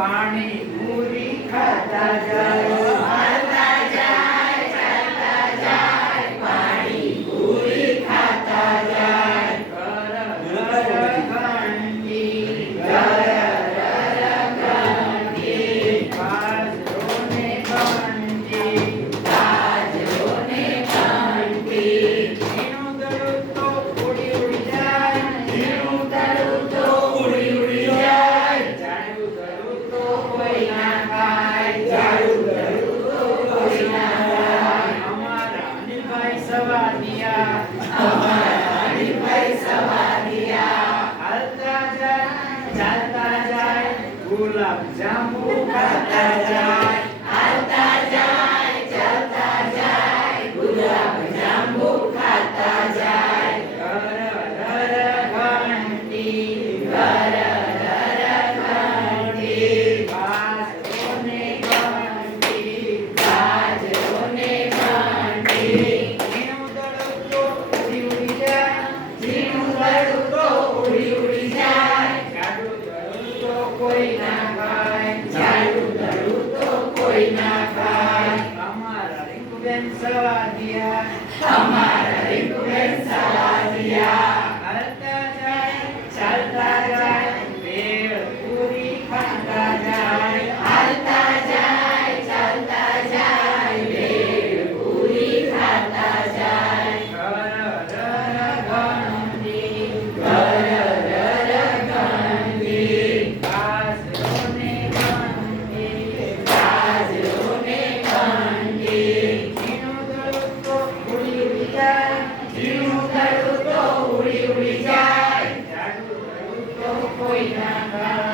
पाणिभूरि खतजल gulab jamu kata jai, kata jai. કોઈ ના ખાય જાડું દડું તો કોઈ ના ખાય. અમારા રિંકુબેન સવાદિયા we can